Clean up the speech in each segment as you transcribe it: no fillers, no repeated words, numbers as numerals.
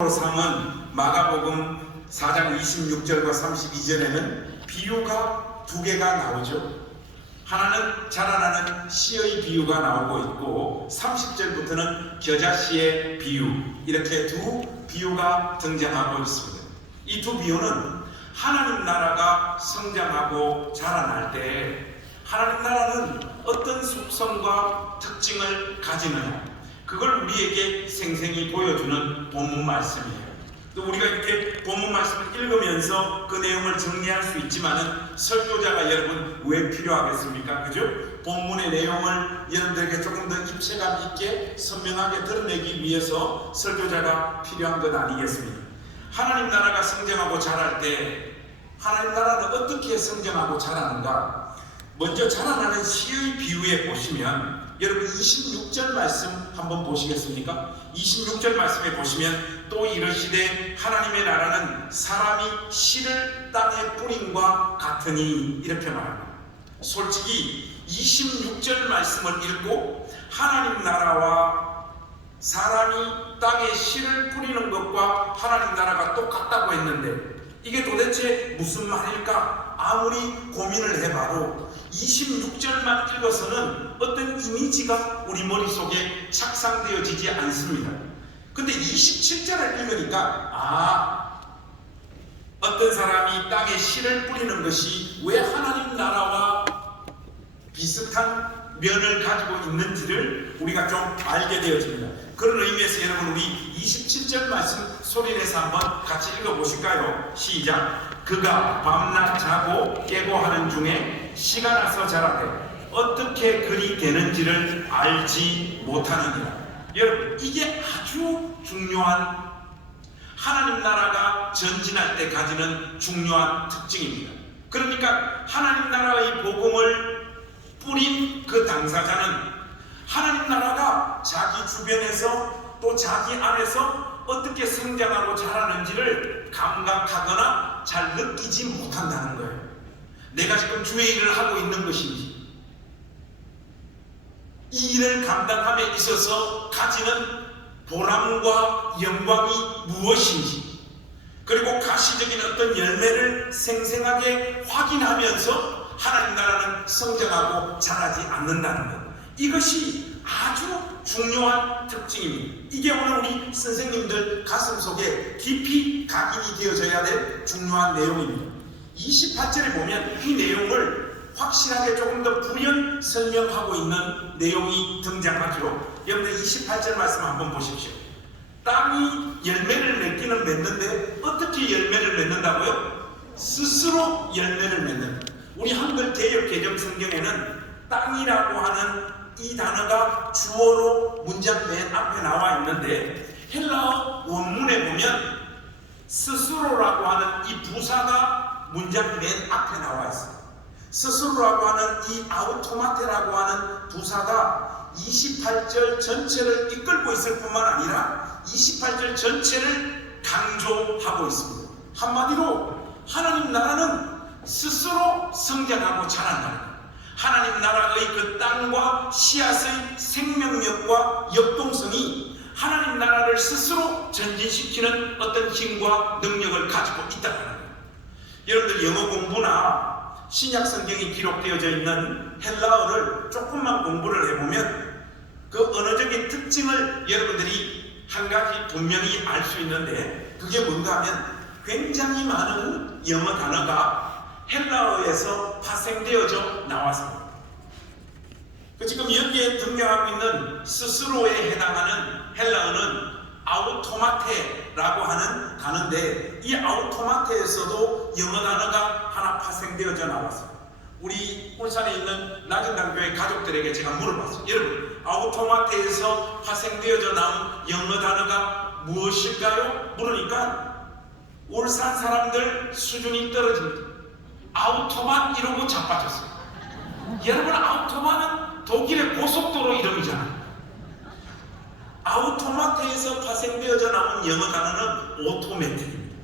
3은 마가복음 4장 26절과 32절에는 비유가 두 개가 나오죠. 하나는 자라나는 씨의 비유가 나오고 있고 30절부터는 겨자씨의 비유, 이렇게 두 비유가 등장하고 있습니다. 이 두 비유는 하나님 나라가 성장하고 자라날 때 하나님 나라는 어떤 속성과 특징을 가지느냐, 그걸 우리에게 생생히 보여주는 본문 말씀이에요. 또 우리가 이렇게 본문 말씀을 읽으면서 그 내용을 정리할 수 있지만은 설교자가 여러분 왜 필요하겠습니까? 그죠? 본문의 내용을 여러분들에게 조금 더 입체감 있게 선명하게 드러내기 위해서 설교자가 필요한 것 아니겠습니까? 하나님 나라가 성장하고 자랄 때 하나님 나라는 어떻게 성장하고 자라는가? 먼저 자라나는 씨의 비유에 보시면 여러분 26절 말씀 한번 보시겠습니까? 26절 말씀에 보시면 또 이르시되 하나님의 나라는 사람이 씨를 땅에 뿌림과 같으니, 이렇게 말합니다. 솔직히 26절 말씀을 읽고 하나님 나라와 사람이 땅에 씨를 뿌리는 것과 하나님 나라가 똑같다고 했는데 이게 도대체 무슨 말일까? 아무리 고민을 해봐도 26절만 읽어서는 어떤 이미지가 우리 머릿속에 착상되어지지 않습니다. 근데 27절을 읽으니까 어떤 사람이 땅에 씨를 뿌리는 것이 왜 하나님 나라와 비슷한 면을 가지고 있는지를 우리가 좀 알게 되어집니다. 그런 의미에서 여러분 우리 27절 말씀 소리내서 한번 같이 읽어보실까요? 시작! 그가 밤낮 자고 깨고 하는 중에 씨가 나서 자라되 어떻게 그리 되는지를 알지 못하느니라. 여러분 이게 아주 중요한, 하나님 나라가 전진할 때 가지는 중요한 특징입니다. 그러니까 하나님 나라의 복음을 뿌린 그 당사자는 하나님 나라가 자기 주변에서 또 자기 안에서 어떻게 성장하고 자라는지를 감각하거나 잘 느끼지 못한다는 거예요. 내가 지금 주의 일을 하고 있는 것인지, 이 일을 감당함에 있어서 가지는 보람과 영광이 무엇인지, 그리고 가시적인 어떤 열매를 생생하게 확인하면서 하나님 나라는 성장하고 자라지 않는다는 것, 이것이 아주 중요한 특징입니다. 이게 오늘 우리 선생님들 가슴속에 깊이 각인이 되어져야 될 중요한 내용입니다. 28절에 보면 이 내용을 확실하게 조금 더 부연 설명하고 있는 내용이 등장하죠. 여러분들 28절 말씀 한번 보십시오. 땅이 열매를 맺기는 맺는데 어떻게 열매를 맺는다고요? 스스로 열매를 맺는다. 우리 한글 개역 개정 성경에는 땅이라고 하는 이 단어가 주어로 문장 맨 앞에 나와 있는데 헬라어 원문에 보면 스스로라고 하는 이 부사가 문장 맨 앞에 나와 있어요. 스스로라고 하는 이 아우토마테라고 하는 부사가 28절 전체를 이끌고 있을 뿐만 아니라 28절 전체를 강조하고 있습니다. 한마디로 하나님 나라는 스스로 성장하고 자란다는 거예요. 하나님 나라의 그 땅과 씨앗의 생명력과 역동성이 하나님 나라를 스스로 전진시키는 어떤 힘과 능력을 가지고 있다는 거예요. 여러분들 영어 공부나 신약 성경이 기록되어져 있는 헬라어를 조금만 공부를 해보면 그 언어적인 특징을 여러분들이 한 가지 분명히 알 수 있는데, 그게 뭔가 하면 굉장히 많은 영어 단어가 헬라어에서 파생되어져 나왔습니다. 지금 여기에 등장하고 있는 스스로에 해당하는 헬라어는 아우토마테라고 하는 단어인데, 이 아우토마테에서도 영어 단어가 하나 파생되어져 나왔어요. 우리 울산에 있는 낙인당교회 가족들에게 제가 물어봤어요. 여러분, 아우토마테에서 파생되어져 나온 영어 단어가 무엇일까요? 물으니까 울산 사람들 수준이 떨어집니다. 아우토만 이러고 자빠졌어요. 여러분, 아우토만은 독일의 고속도로 이름이잖아요. 아우토마테에서 파생되어져 나온 영어 단어는 오토매틱입니다.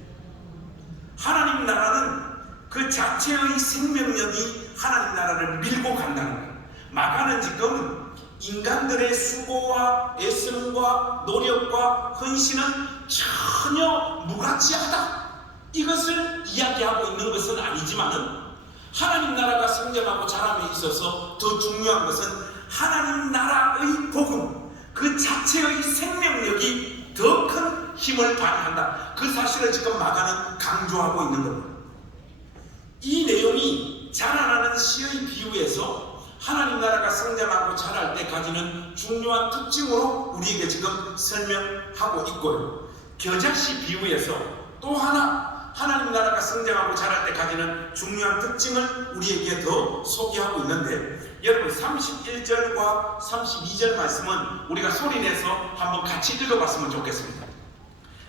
하나님 나라는 그 자체의 생명력이 하나님 나라를 밀고 간다는 거예요. 마가는 지금 인간들의 수고와 애씀과 노력과 헌신은 전혀 무가치하다, 이것을 이야기하고 있는 것은 아니지만은 하나님 나라가 성장하고 자람에 있어서 더 중요한 것은 하나님 나라의 복음 그 자체의 생명력이 더 큰 힘을 발휘한다, 그 사실을 지금 마가는 강조하고 있는 겁니다. 이 내용이 자라나는 씨의 비유에서 하나님 나라가 성장하고 자랄 때 가지는 중요한 특징으로 우리에게 지금 설명하고 있고요. 겨자씨 비유에서 또 하나 하나님 나라가 성장하고 자랄 때 가지는 중요한 특징을 우리에게 더 소개하고 있는데, 여러분 31절과 32절 말씀은 우리가 소리내서 한번 같이 읽어봤으면 좋겠습니다.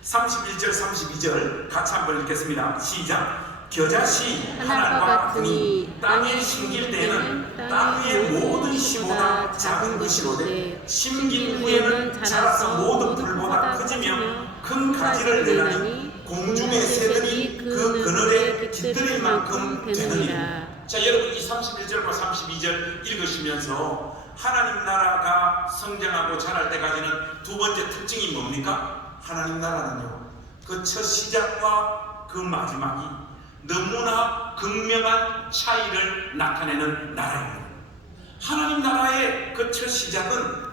31절 32절 같이 한번 읽겠습니다. 시작. 겨자씨 하나님과 같으니 땅에 심길 때에는 땅 위의 모든 씨보다 작은 것이로되 심긴 후에는 자라서 모든 풀보다 커지며 큰 가지를 내나니 공중의 새들이 그 그늘에 깃들일 만큼 되느니라. 자, 여러분 이 31절과 32절 읽으시면서 하나님 나라가 성장하고 자랄 때까지는 두 번째 특징이 뭡니까? 하나님 나라는요, 그 첫 시작과 그 마지막이 너무나 극명한 차이를 나타내는 나라입니다. 하나님 나라의 그 첫 시작은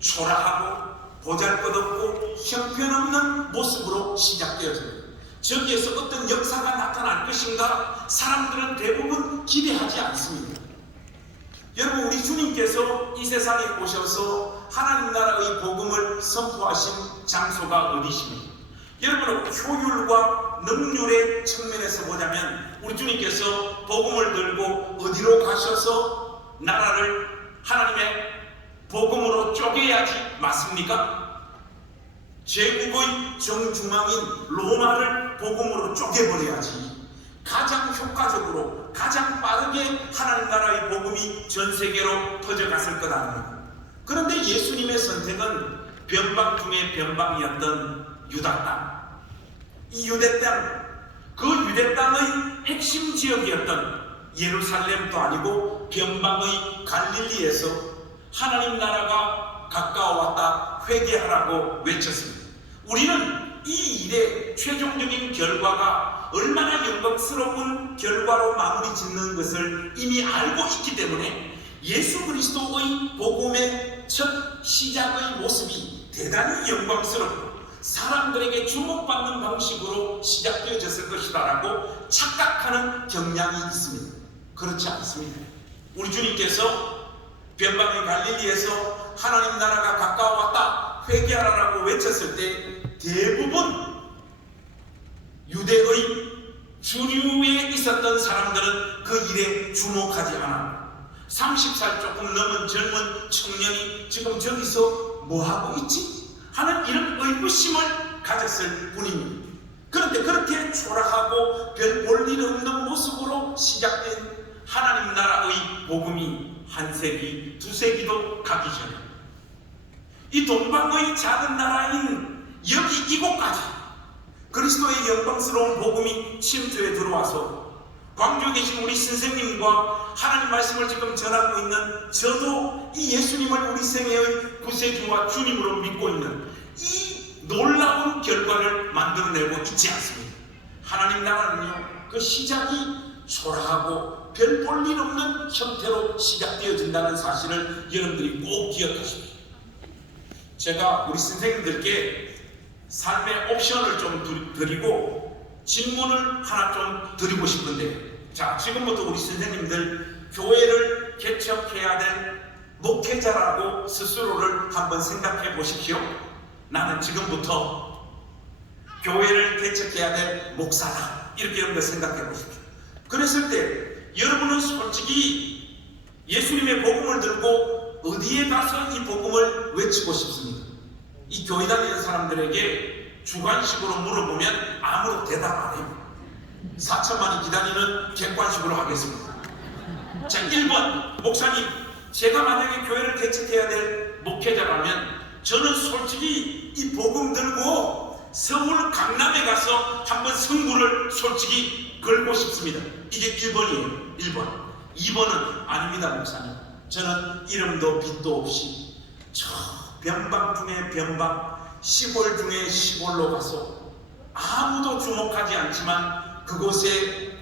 초라하고 보잘것없고 형편없는 모습으로 시작되어집니다. 저기에서 어떤 역사가 나타날 것인가 사람들은 대부분 기대하지 않습니다. 여러분, 우리 주님께서 이 세상에 오셔서 하나님 나라의 복음을 선포하신 장소가 어디십니까? 여러분, 효율과 능률의 측면에서 보자면 우리 주님께서 복음을 들고 어디로 가셔서 나라를 하나님의 복음으로 쪼개야지 맞습니까? 제국의 정중앙인 로마를 복음으로 쪼개버려야지 가장 효과적으로 가장 빠르게 하나님 나라의 복음이 전 세계로 퍼져갔을 것 아닙니까? 그런데 예수님의 선택은 변방 중에 변방이었던 유다 땅, 이 유대 땅, 그 유대 땅의 핵심 지역이었던 예루살렘도 아니고 변방의 갈릴리에서 하나님 나라가 가까워왔다, 회개하라고 외쳤습니다. 우리는 이 일의 최종적인 결과가 얼마나 영광스러운 결과로 마무리 짓는 것을 이미 알고 있기 때문에 예수 그리스도의 복음의 첫 시작의 모습이 대단히 영광스럽고 사람들에게 주목받는 방식으로 시작되어졌을 것이다 라고 착각하는 경향이 있습니다. 그렇지 않습니다. 우리 주님께서 변방의 갈릴리에서 하나님 나라가 가까워왔다, 회개하라라고 외쳤을 때 대부분 유대의 주류에 있었던 사람들은 그 일에 주목하지 않아 30살 조금 넘은 젊은 청년이 지금 저기서 뭐하고 있지? 하는 이런 의구심을 가졌을 뿐입니다. 그런데 그렇게 초라하고 별 볼일 없는 모습으로 시작된 하나님 나라의 복음이 한 세기, 두 세기도 가기 전에 이 동방의 작은 나라인 여기 이곳까지 그리스도의 영광스러운 복음이 침투해 들어와서 광주에 계신 우리 선생님과 하나님 말씀을 지금 전하고 있는 저도 이 예수님을 우리 생애의 구세주와 주님으로 믿고 있는 이 놀라운 결과를 만들어내고 있지 않습니다. 하나님 나라는요, 그 시작이 초라하고 별 볼 일 없는 형태로 시작되어진다는 사실을 여러분들이 꼭 기억하십시오. 제가 우리 선생님들께 삶의 옵션을 좀 드리고 질문을 하나 좀 드리고 싶은데, 자, 지금부터 우리 선생님들 교회를 개척해야 될 목회자라고 스스로를 한번 생각해 보십시오. 나는 지금부터 교회를 개척해야 될 목사다, 이렇게 여러분들 생각해 보십시오. 그랬을 때 여러분은 솔직히 예수님의 복음을 들고 어디에 가서 이 복음을 외치고 싶습니까? 이 교회 다니는 사람들에게 주관식으로 물어보면 아무도 대답 안 해요. 4천만이 기다리는 객관식으로 하겠습니다. 자, 1번 목사님, 제가 만약에 교회를 개척해야 될 목회자라면 저는 솔직히 이 복음 들고 서울 강남에 가서 한번 승부를 솔직히 걸고 싶습니다. 이게 1번이에요. 1번. 2번은 아닙니다 목사님, 저는 이름도 빛도 없이 저 변방 중에 변방, 시골 중에 시골로 가서 아무도 주목하지 않지만 그곳에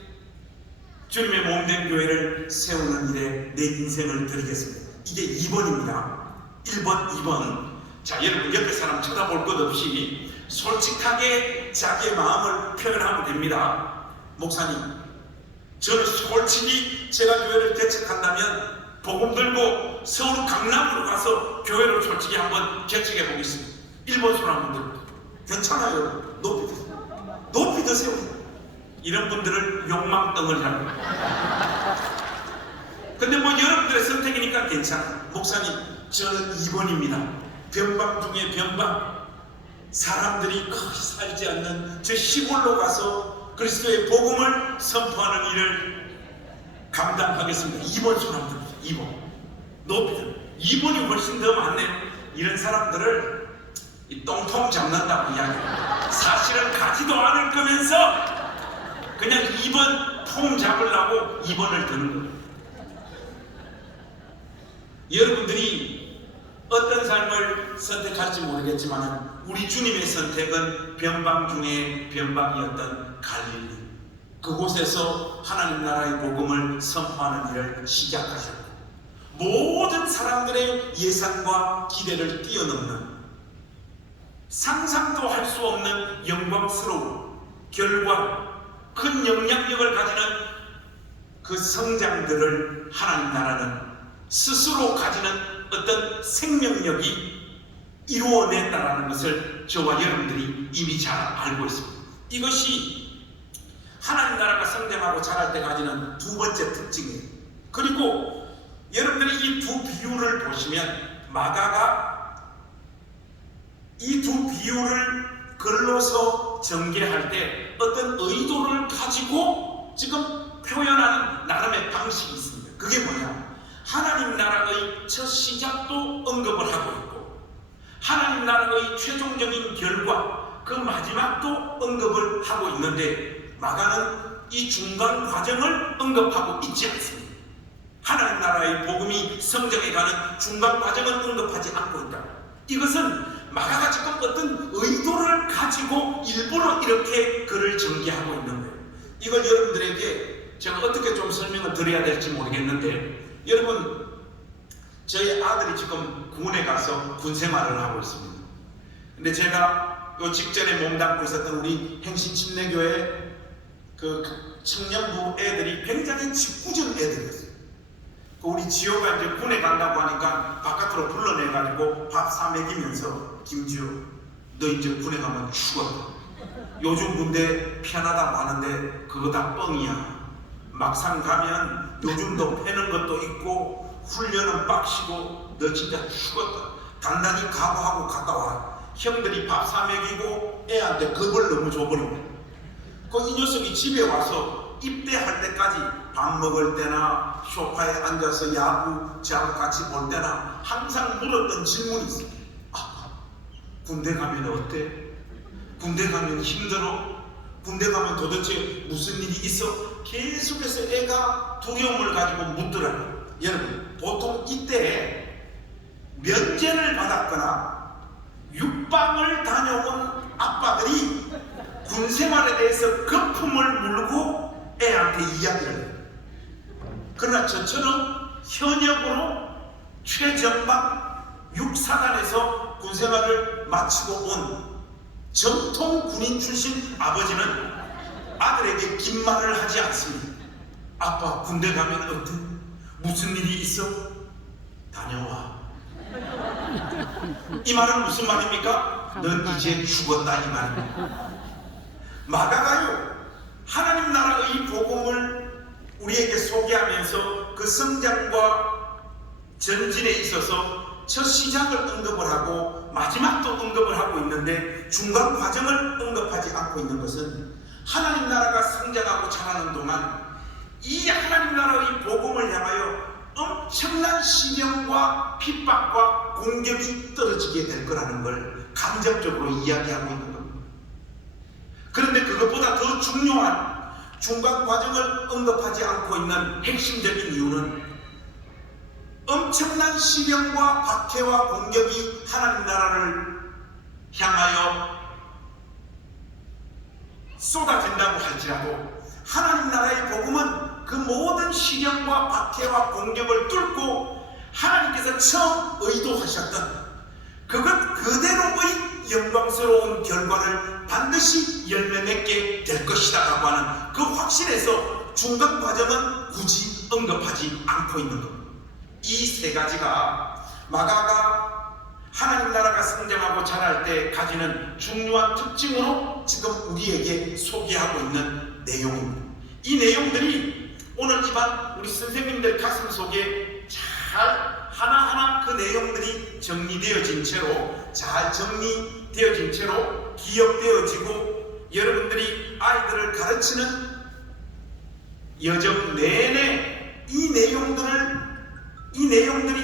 주님의 몸된 교회를 세우는 일에 내 인생을 드리겠습니다. 이게 2번입니다. 1번, 2번. 자, 여러분 옆에 사람 쳐다볼 것 없이 솔직하게 자기의 마음을 표현하면 됩니다. 목사님, 저는 솔직히 제가 교회를 개척한다면 복음 들고 서울 강남으로 가서 교회를 솔직히 한번 개척해 보겠습니다. 1번 손 한번 들고. 괜찮아요. 높이 드세요. 높이 드세요. 이런 분들은 욕망덩어리라고. 근데 뭐 여러분들의 선택이니까 괜찮아. 목사님, 저는 2번입니다. 변방 중에 변방. 사람들이 거의 살지 않는 저 시골로 가서 그리스도의 복음을 선포하는 일을 감당하겠습니다. 2번 손 한번 들어주세요. 2번. 높이 들어. 2번이 훨씬 더 많네요. 이런 사람들을 이 똥통 잡는다고 이야기해요. 사실은 가지도 않을 거면서 그냥 2번 통 잡으려고 2번을 드는 거예요. 여러분들이 어떤 삶을 선택할지 모르겠지만 우리 주님의 선택은 변방 중에 변방이었던 갈릴리, 그곳에서 하나님 나라의 복음을 선포하는 일을 시작하셨고 모든 사람들의 예상과 기대를 뛰어넘는 상상도 할 수 없는 영광스러운 결과, 큰 영향력을 가지는 그 성장들을 하나님 나라는 스스로 가지는 어떤 생명력이 이루어냈다라는 것을 저와 여러분들이 이미 잘 알고 있습니다. 이것이 하나님 나라가 성장하고 자랄 때 가지는 두 번째 특징이에요. 그리고 여러분들이 이 두 비유를 보시면 마가가 이 두 비유를 글로서 전개할 때 어떤 의도를 가지고 지금 표현하는 나름의 방식이 있습니다. 그게 뭐냐? 하나님 나라의 첫 시작도 언급을 하고 있고 하나님 나라의 최종적인 결과 그 마지막도 언급을 하고 있는데 마가는 이 중간 과정을 언급하고 있지 않습니다. 하나님 나라의 복음이 성장해가는 중간 과정을 언급하지 않고 있다. 이것은 마가가 지금 어떤 의도를 가지고 일부러 이렇게 글을 전개하고 있는 거예요. 이걸 여러분들에게 제가 어떻게 좀 설명을 드려야 될지 모르겠는데, 여러분, 저희 아들이 지금 군에 가서 군생활을 하고 있습니다. 근데 제가 요 직전에 몸담고 있었던 우리 행신침례교회 그 청년부 애들이 굉장히 짓궂은 애들이었어요. 우리 지호가 이제 군에 간다고 하니까 바깥으로 불러내가지고 밥 사 먹이면서, 김지호, 너 이제 군에 가면 죽어. 요즘 군대 편하다고 하는데 그거 다 뻥이야. 막상 가면 요즘도 패는 것도 있고 훈련은 빡시고 너 진짜 죽었다. 단단히 각오하고 갔다 와라. 형들이 밥 사 먹이고 애한테 겁을 너무 줘버리고 이 녀석이 집에 와서 입대할 때까지 밥 먹을 때나 소파에 앉아서 야구 저하고 같이 볼 때나 항상 물었던 질문이 있어요. 아빠, 군대 가면 어때? 군대 가면 힘들어? 군대 가면 도대체 무슨 일이 있어? 계속해서 애가 두려움을 가지고 묻더라고요. 여러분, 보통 이때 면제를 받았거나 육방을 다녀온 아빠들이 군생활에 대해서 거품을 물고 애한테 이야기를 해요. 그러나 저처럼 현역으로 최전방 육사단에서 군생활을 마치고 온 정통 군인 출신 아버지는 아들에게 긴 말을 하지 않습니다. 아빠, 군대 가면 어때? 무슨 일이 있어? 다녀와. 이 말은 무슨 말입니까? 넌 이제 죽었다 이 말입니다. 마가가요, 하나님 나라의 복음을 우리에게 소개하면서 그 성장과 전진에 있어서 첫 시작을 언급을 하고 마지막도 언급을 하고 있는데 중간 과정을 언급하지 않고 있는 것은 하나님 나라가 성장하고 자라는 동안 이 하나님 나라의 복음을 향하여 엄청난 시련과 핍박과 공격이 떨어지게 될 거라는 걸 간접적으로 이야기하고 있는 겁니다. 그런데 그것보다 더 중요한 중간 과정을 언급하지 않고 있는 핵심적인 이유는 엄청난 시련과 박해와 공격이 하나님 나라를 향하여 쏟아진다고 할지라도 하나님 나라의 복음은 그 모든 시련과 박해와 공격을 뚫고 하나님께서 처음 의도하셨던 그것 그대로의 영광스러운 결과를 반드시 열매 맺게 될 것이다 라고 하는 그 확신에서 중간 과정은 굳이 언급하지 않고 있는 겁니다. 이 세 가지가 마가가 하나님 나라가 성장하고 자랄 때 가지는 중요한 특징으로 지금 우리에게 소개하고 있는 내용입니다. 이 내용들이 오늘 이반 우리 선생님들 가슴 속에 잘 하나하나 그 내용들이 정리되어진 채로 잘 정리되어진 채로 기억되어지고 여러분들이 아이들을 가르치는 여정 내내 이 내용들이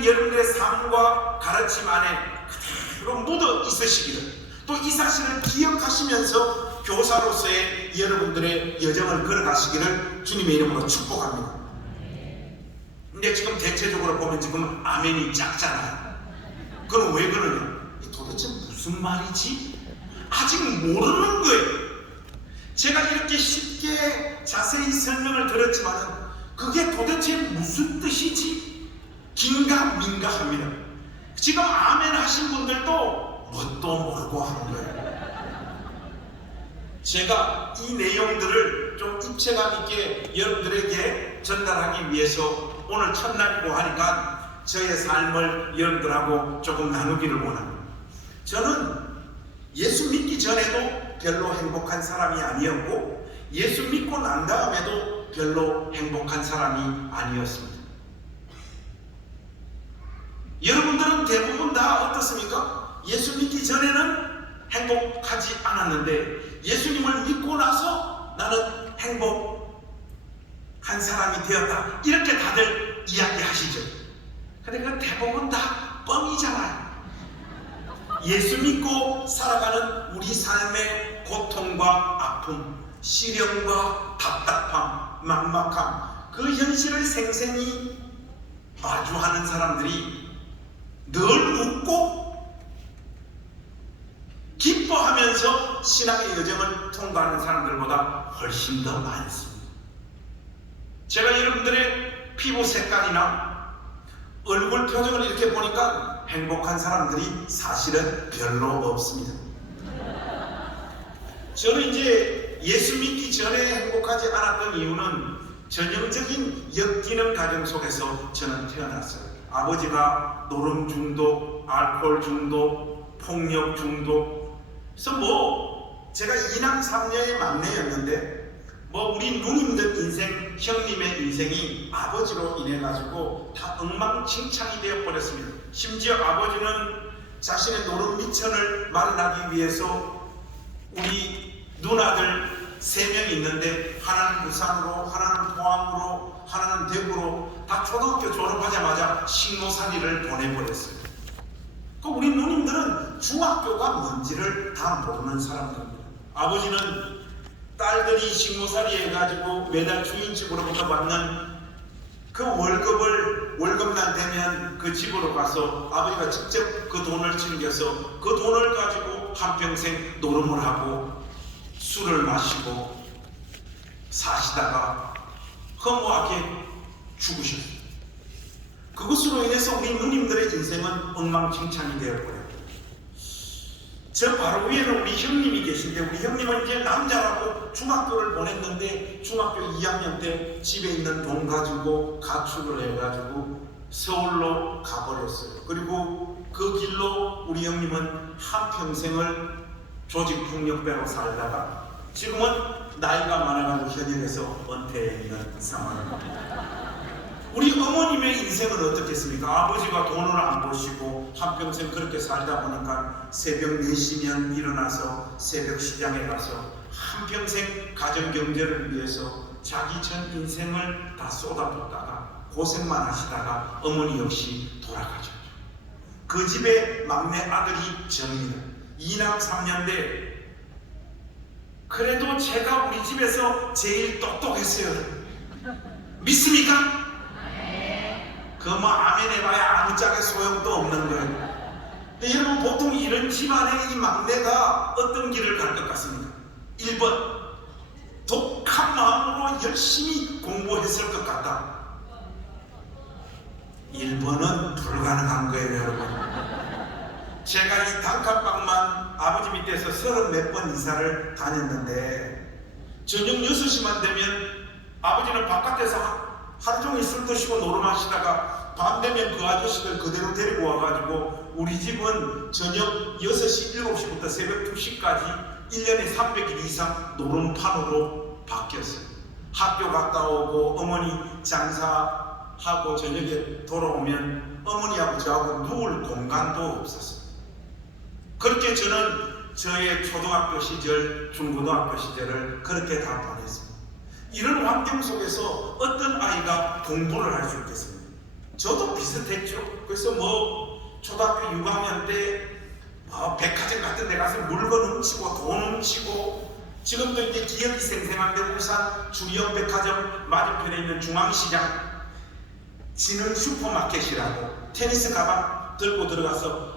여러분들의 삶과 가르침 안에 그대로 묻어 있으시기를 또 이 사실을 기억하시면서 교사로서의 여러분들의 여정을 걸어가시기를 주님의 이름으로 축복합니다. 근데 지금 대체적으로 보면 지금 아멘이 작잖아요. 그건 왜 그러냐? 도대체 무슨 말이지? 아직 모르는 거예요. 제가 이렇게 쉽게 자세히 설명을 들었지만은 그게 도대체 무슨 뜻이지? 긴가민가합니다. 지금 아멘 하신 분들도 뭣도 모르고 하는 거예요. 제가 이 내용들을 좀 입체감 있게 여러분들에게 전달하기 위해서 오늘 첫날이고 하니까 저의 삶을 여러분들하고 조금 나누기를 원합니다. 저는 예수 믿기 전에도 별로 행복한 사람이 아니었고 예수 믿고 난 다음에도 별로 행복한 사람이 아니었습니다. 여러분들은 대부분 다 어떻습니까? 예수 믿기 전에는 행복하지 않았는데 예수님을 믿고 나서 나는 행복한 사람이 되었다. 이렇게 다들 이야기하시죠. 근데 그 대부분 다 뻥이잖아요. 예수 믿고 살아가는 우리 삶의 고통과 아픔, 시련과 답답함, 막막함, 그 현실을 생생히 마주하는 사람들이 늘 웃고 기뻐하면서 신앙의 여정을 통과하는 사람들보다 훨씬 더 많습니다. 제가 여러분들의 피부 색깔이나 얼굴 표정을 이렇게 보니까 행복한 사람들이 사실은 별로 없습니다. 저는 이제 예수 믿기 전에 행복하지 않았던 이유는 전형적인 역기능 가정 속에서 저는 태어났어요. 아버지가 노름 중독, 알코올 중독, 폭력 중독. 그래서 제가 이남 삼녀의 막내였는데 우리 누님들 인생, 형님의 인생이 아버지로 인해 가지고 다 엉망진창이 되어 버렸습니다. 심지어 아버지는 자신의 노름 미천을 마련하기 위해서 우리 누나들 3명 있는데 하나는 부산으로, 하나는 포항으로, 하나는 대구로 다 초등학교 졸업하자마자 식노살이를 보내버렸어요. 우리 누님들은 중학교가 뭔지를 다 모르는 사람들입니다. 아버지는 딸들이 식노살이 해가지고 매달 주인집으로부터 받는 그 월급날 되면 그 집으로 가서 아버지가 직접 그 돈을 챙겨서 그 돈을 가지고 한평생 노름을 하고 술을 마시고 사시다가 허무하게 죽으셨어요. 그것으로 인해서 우리 누님들의 인생은 엉망진창이 되었고요. 저 바로 위에는 우리 형님이 계신데 우리 형님은 이제 남자라고 중학교를 보냈는데 중학교 2학년 때 집에 있는 돈 가지고 가출을 해가지고 서울로 가버렸어요. 그리고 그 길로 우리 형님은 한평생을 조직폭력배로 살다가 지금은 나이가 많아가지고 현역에서 은퇴해 있는 상황입니다. 우리 어머님의 인생은 어떻겠습니까? 아버지가 돈을 안 버시고 한평생 그렇게 살다 보니까 새벽 4시면 일어나서 새벽 시장에 가서 한평생 가정경제를 위해서 자기 전 인생을 다 쏟아붓다가 고생만 하시다가 어머니 역시 돌아가셨죠. 그 집의 막내 아들이 저입니다. 2남 3년대. 그래도 제가 우리 집에서 제일 똑똑했어요. 믿습니까? 그 뭐 아멘 해봐야 아무짝에 소용도 없는 거예요. 여러분, 보통 이런 집안의 이 막내가 어떤 길을 갈 것 같습니까? 1번, 독한 마음으로 열심히 공부했을 것 같다. 1번은 불가능한 거예요, 여러분. 제가 이 단칸방만 아버지 밑에서 30몇 번 이사를 다녔는데, 저녁 6시만 되면 아버지는 바깥에서 하루 종일 술 드시고 놀아 마시다가 밤 되면 그 아저씨들 그대로 데리고 와가지고 우리 집은 저녁 6시, 7시부터 새벽 2시까지 1년에 300일 이상 노름판으로 바뀌었어요. 학교 갔다 오고 어머니 장사하고 저녁에 돌아오면 어머니하고 저하고 누울 공간도 없었어요. 그렇게 저는 저의 초등학교 시절, 중고등학교 시절을 그렇게 다 보냈습니다. 이런 환경 속에서 어떤 아이가 공부를 할 수 있겠습니까? 저도 비슷했죠. 그래서 뭐 초등학교 6학년 때 백화점 같은 데 가서 물건 훔치고 돈 훔치고, 지금도 이제 기억이 생생한데 울산 주리영 백화점 맞은편에 있는 중앙시장 진흥 슈퍼마켓이라고 테니스 가방 들고 들어가서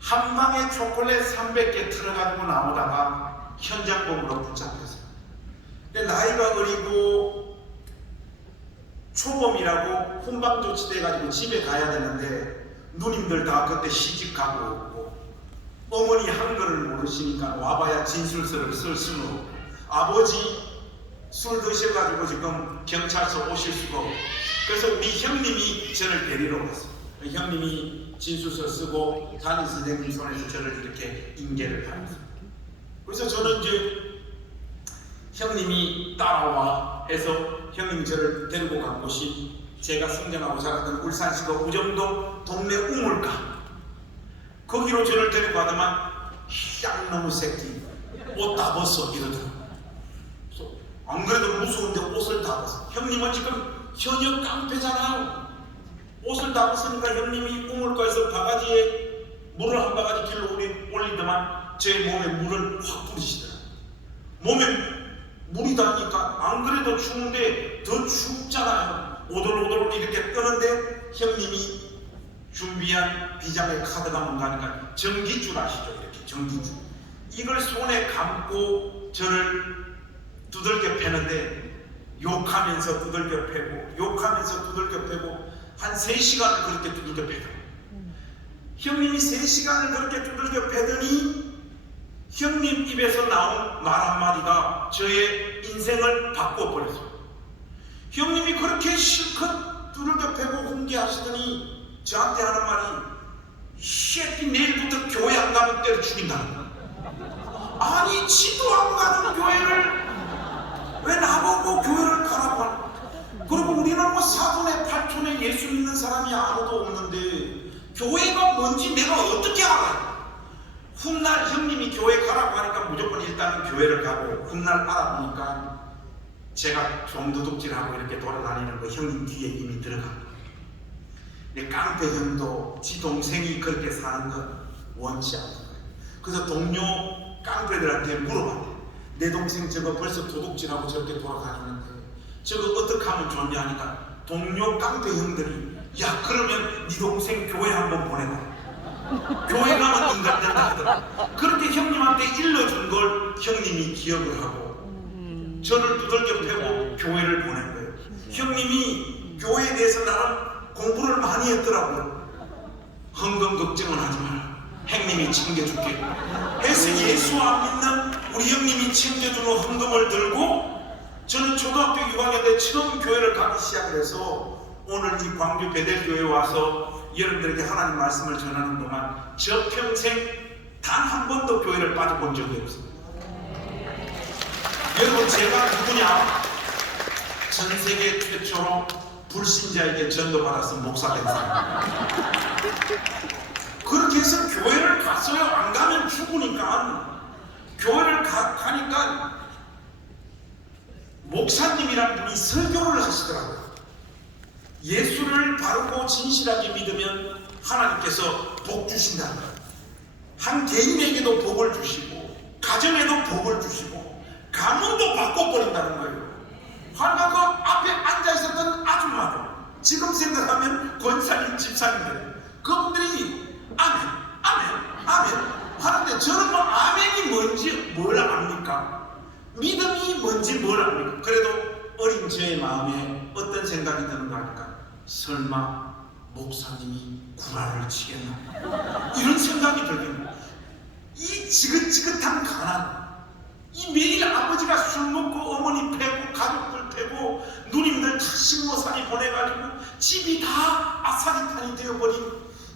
한 방에 초콜릿 300개 틀어가지고 나오다가 현장범으로 붙잡혔어요. 근데 나이가 어리고 초범이라고 훈방 조치돼가지고 집에 가야 되는데 누님들 다 그때 시집가고 오고 어머니 한글을 모르시니까 와봐야 진술서를 쓸 수는 없고 아버지 술 드셔가지고 지금 경찰서 오실 수가 없고, 그래서 우리 형님이 저를 데리러 갔어요. 형님이 진술서 쓰고 담임 선생님 손에서 저를 이렇게 인계를 하면서, 그래서 저는 이제 형님이 따라와 해서 형님이 저를 데리고 간 곳이 제가 성장하고 자랐던 울산시가 우정동 동네 우물가, 거기로 저를 데리고 가더만 쌍놈의 새끼 옷 다 벗어 이러더라고요. 안 그래도 무서운데 옷을 다 벗어. 형님은 지금 현역 깡패잖아요. 옷을 다 벗으니까 형님이 우물가에서 바가지에 물을 한 바가지 길로 올리더만 제 몸에 물을 확 뿌리시더라고요. 몸에 물이 닿으니까 안 그래도 추운데 더 춥잖아요. 오돌오돌 이렇게 뜨는데 형님이 준비한 비장의 카드가 뭔가니까 전기줄 아시죠? 이렇게 전기줄, 이걸 손에 감고 저를 두들겨 패는데 욕하면서 두들겨 패고 욕하면서 두들겨 패고 한 3시간을 그렇게 두들겨 패더라고요. 형님이 3시간을 그렇게 두들겨 패더니 형님 입에서 나온 말 한마디가 저의 인생을 바꿔버렸어요. 형님이 그렇게 실컷 두들겨 패고 훈계하시더니 저한테 하는 말이, 이 새끼 내일부터 교회 안 가면 때려 죽인다는 거야. 아니 지도 안 가는 교회를 왜 나보고 교회를 가라고 하는. 그리고 우리는 뭐 사돈에 팔촌에 예수 믿는 사람이 아무도 없는데 교회가 뭔지 내가 어떻게 알아요? 훗날 형님이 교회 가라고 하니까 무조건 일단은 교회를 가고, 훗날 알아보니까 제가 좀 도둑질하고 이렇게 돌아다니는 거 형님 뒤에 이미 들어간 거예요. 근데 깡패 형도 지 동생이 그렇게 사는 건 원치 않는 거예요. 그래서 동료 깡패들한테 물어봤대요. 내 동생 저거 벌써 도둑질하고 저렇게 돌아다니는데 저거 어떻게 하면 좋냐 하니까 동료 깡패 형들이, 야 그러면 네 동생 교회 한번 보내봐. 교회 가면 인간 된다 하더라. 그렇게 형님한테 일러준 걸 형님이 기억을 하고 저를 두들겨 패고 교회를 보낸 거예요. 형님이 교회에 대해서 나는 공부를 많이 했더라고요. 헌금 걱정은 하지 마라. 형님이 챙겨줄게 해서 예수 안 믿는 우리 형님이 챙겨주는 헌금을 들고 저는 초등학교 6학년 때 처음 교회를 가기 시작을 해서 오늘 이 광주 베델교회에 와서 여러분들에게 하나님 말씀을 전하는 동안 저 평생 단 한 번도 교회를 빠져본 적이 없습니다. 여러분, 제가 누구냐? 전 세계 최초로 불신자에게 전도받아서 목사 된 사람. 그렇게 해서 교회를 갔어요. 안 가면 죽으니까. 교회를 가니까 목사님이란 분이 설교를 하시더라고요. 예수를 바르고 진실하게 믿으면 하나님께서 복 주신다는 거예요. 한 개인에게도 복을 주시고 가정에도 복을 주시고 가문도 바꿔버린다는 거예요. 하루가 그 앞에 앉아있었던 아줌마도 지금 생각하면 권사님 집사님들 그분들이 아멘 아멘 아멘 하는데 저는 뭐 아멘이 뭔지 뭘 압니까? 믿음이 뭔지 뭘 압니까? 그래도 어린 저의 마음에 어떤 생각이 드는가 하니까 설마 목사님이 구라를 치겠나? 이런 생각이 들겠네. 이 지긋지긋한 가난, 이 매일 아버지가 술 먹고 어머니 패고 가족들 패고 누님들 다 신고산에 보내가지고 집이 다 아사리탄이 되어버린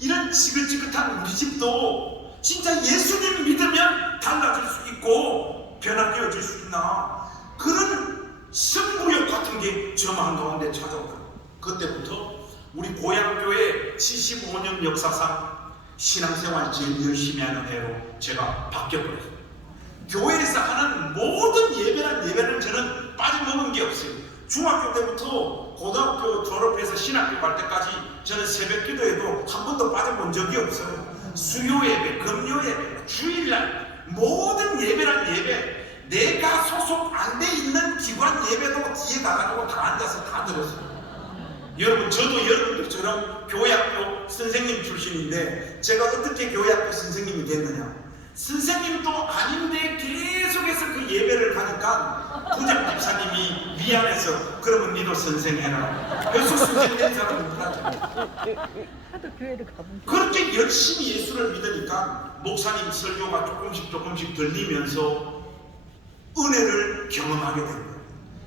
이런 지긋지긋한 우리 집도 진짜 예수님 믿으면 달라질 수 있고 변화되어질 수 있나, 그런 승부욕 같은 게 저 마음 가운데 찾아오더라고요. 그때부터 우리 고향교회 75년 역사상 신앙생활 제일 열심히 하는 해로 제가 바뀌어버렸어요. 교회에서 하는 모든 예배를 저는 빠져먹은 게 없어요. 중학교 때부터 고등학교 졸업해서 신학교 갈 때까지 저는 새벽 기도에도 한 번도 빠져본 적이 없어요. 수요 예배, 금요 예배, 주일날 모든 예배란 예배, 내가 소속 안 돼 있는 기관 예배도 뒤에 가가지고 다 앉아서 다 들었어요. 여러분, 저도 여러분들처럼 교회학교 선생님 출신인데 제가 어떻게 교회학교 선생님이 됐느냐? 선생님도 아닌데 계속해서 그 예배를 가니까 부장 집사님이 미안해서 그러면 니도 선생해라. 그래서 선생된 사람은 누구라죠? 그렇게 열심히 예수를 믿으니까 목사님 설교가 조금씩 들리면서 은혜를 경험하게 된 거예요.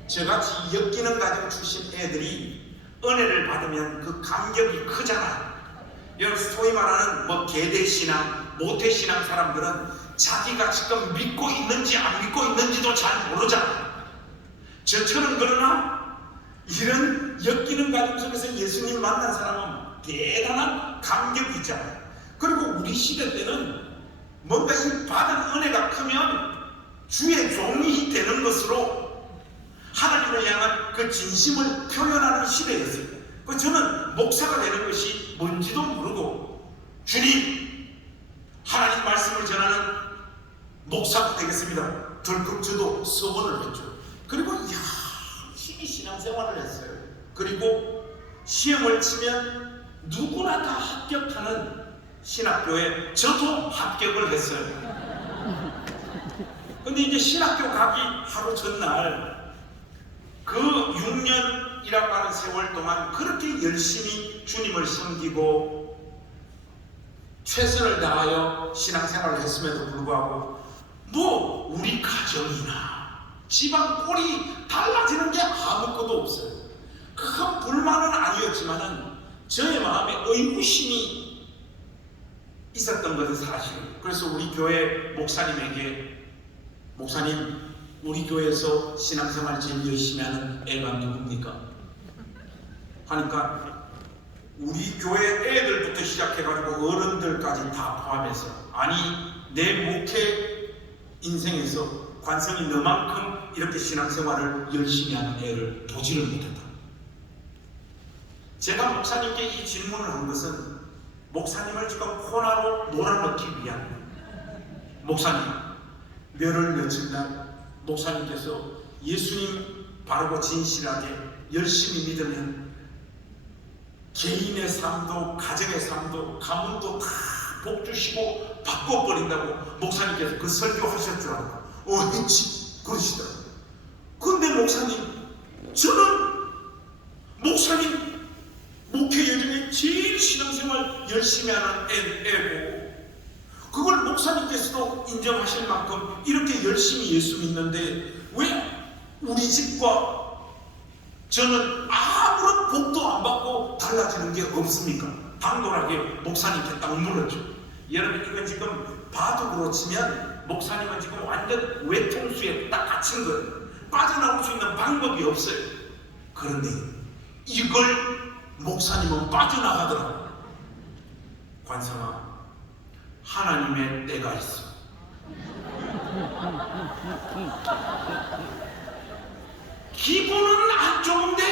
저같이 엮이는 가정 출신 애들이 은혜를 받으면 그 감격이 크잖아요. 여러분, 소위 말하는 뭐 개대신앙, 모태신앙 사람들은 자기가 지금 믿고 있는지 안 믿고 있는지도 잘 모르잖아요. 저처럼 그러나 이런 엮이는 과정 속에서 예수님 만난 사람은 대단한 감격이 있잖아요. 그리고 우리 시대 때는 뭔가 이 받은 은혜가 크면 주의 종이 되는 것으로 하나님을 향한 그 진심을 표현하는 시대였어요. 저는 목사가 되는 것이 뭔지도 모르고 주님, 하나님 말씀을 전하는 목사가 되겠습니다. 덜컥 저도 서원을 했죠. 그리고 열심히 신앙생활을 했어요. 그리고 시험을 치면 누구나 다 합격하는 신학교에 저도 합격을 했어요. 근데 이제 신학교 가기 하루 전날 그 6년이라고 하는 세월 동안 그렇게 열심히 주님을 섬기고 최선을 다하여 신앙생활을 했음에도 불구하고 뭐 우리 가정이나 집안 꼴이 달라지는 게 아무것도 없어요. 큰 불만은 아니었지만은 저의 마음에 의구심이 있었던 것은 사실이에요. 그래서 우리 교회 목사님에게, 목사님, 우리 교회에서 신앙생활 제일 열심히 하는 애가 누굽니까? 하니까 우리 교회 애들부터 시작해가지고 어른들까지 다 포함해서, 아니 내 목회 인생에서 관성이 너만큼 이렇게 신앙생활을 열심히 하는 애를 보지를 못했다. 제가 목사님께 이 질문을 한 것은 목사님을 지금 코너로 놀아넣기 위한, 목사님 몇월 며칠날 목사님께서 예수님 바르고 진실하게 열심히 믿으면 개인의 삶도 가정의 삶도 가문도 다 복주시고 바꿔버린다고 목사님께서 그 설교하실 줄 알고 그러시더라고요. 근데 목사님, 저는 목사님 목회 여정에 제일 신앙생활 열심히 하는 애고 그걸 목사님께서도 인정하실 만큼 이렇게 열심히 예수 믿는데 왜 우리 집과 저는 아무런 복도 안 받고 달라지는 게 없습니까? 당돌하게 목사님께 딱 물었죠. 여러분, 이건 지금 바둑으로 치면 목사님은 지금 완전 외통수에 딱 갇힌 거예요. 빠져나올 수 있는 방법이 없어요. 그런데 이걸 목사님은 빠져나가더라고요. 관성아, 하나님의 때가 있어. 기분은 안 좋은데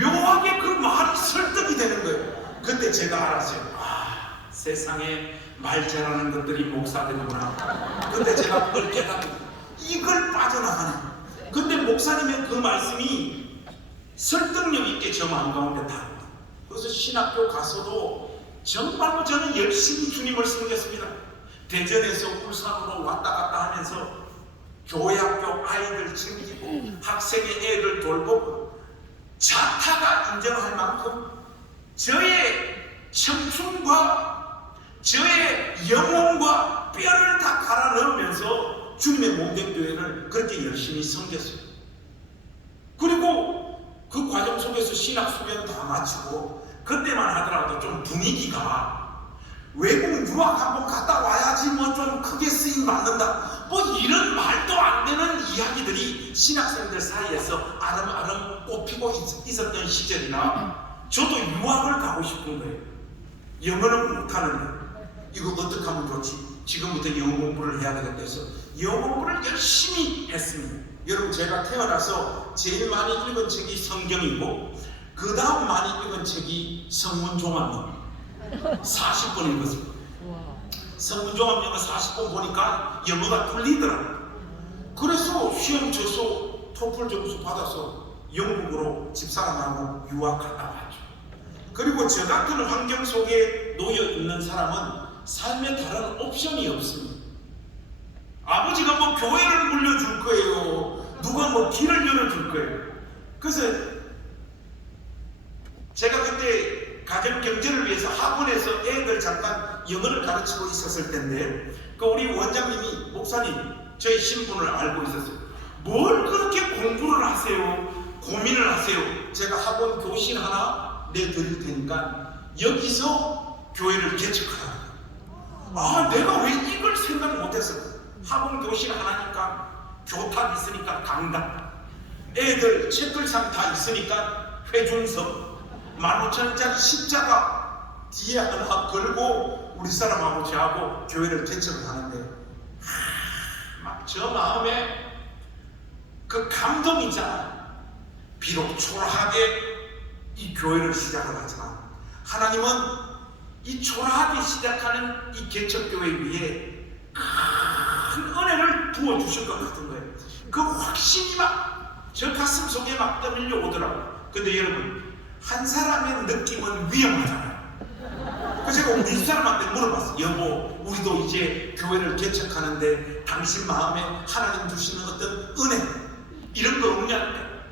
묘하게 그 말이 설득이 되는 거예요. 그때 제가 알았어요. 세상에 말 잘하는 것들이 목사되는구나. 그때 제가 그걸 깨닫고 이걸 빠져나가네. 근데 목사님의 그 말씀이 설득력 있게 저 마음 가운데 다릅니다. 그래서 신학교 가서도 정말로 저는 열심히 주님을 섬겼습니다. 대전에서 울산으로 왔다 갔다 하면서 교회 학교 아이들 챙기고 학생의 애들 돌보고 자타가 인정할 만큼 저의 청춘과 저의 영혼과 뼈를 다 갈아 넣으면서 주님의 몸된 교회를 그렇게 열심히 섬겼어요. 그리고 그 과정 속에서 신학 수련 다 마치고 그때만 하더라도 좀 분위기가 외국 유학 한번 갔다 와야지 뭐 좀 크게 쓰임 받는다 뭐 이런 말도 안 되는 이야기들이 신학생들 사이에서 아름아름 꽃피고 있었던 시절이라 저도 유학을 가고 싶은 거예요. 영어는 못하는데 이거 어떻게 하면 좋지? 지금부터 영어 공부를 해야 되겠다 해서 영어 공부를 열심히 했습니다. 여러분 제가 태어나서 제일 많이 읽은 책이 성경이고 그 다음 많이 읽은 책이 성문종합론 40번 읽었습니다. 성문종합론을 40번 보니까 영어가 뚫리더라고요. 그래서 시험 쳐서 토플 점수 받아서 영국으로 집사람하고 유학 갔다 왔죠. 그리고 저 같은 환경 속에 놓여 있는 사람은 삶에 다른 옵션이 없습니다. 아버지가 뭐 교회를 물려줄 거예요. 누가 뭐 길을 열어줄 거예요. 그래서 제가 그때 가정 경제를 위해서 학원에서 애들 잠깐 영어를 가르치고 있었을 텐데 그 우리 원장님이 목사님 저희 신분을 알고 있었어요. 뭘 그렇게 공부를 하세요? 고민을 하세요? 제가 학원 교실 하나 내드릴 테니까 여기서 교회를 개척하라. 아 내가 왜 이걸 생각 못했을까? 학원 교실 하나니까 교탁 있으니까 강당, 애들 책글상 다 있으니까 회중석 15,000원짜리 십자가 뒤에 하나 걸고 우리 사람하고 저하고 교회를 개척을 하는데 막 저 마음에 그 감동이잖아. 비록 초라하게 이 교회를 시작을 하지만 하나님은 이 초라하게 시작하는 이 개척교회 위에 큰 은혜를 부어주실 것 같은 거예요. 그 확신이 막 저 가슴 속에 막 떠밀려 오더라고요. 근데 여러분 한 사람의 느낌은 위험하잖아요. 그래서 제가 우리 집사람한테 물어봤어요. 여보 우리도 이제 교회를 개척하는데 당신 마음에 하나님 주시는 어떤 은혜 이런 거 없냐?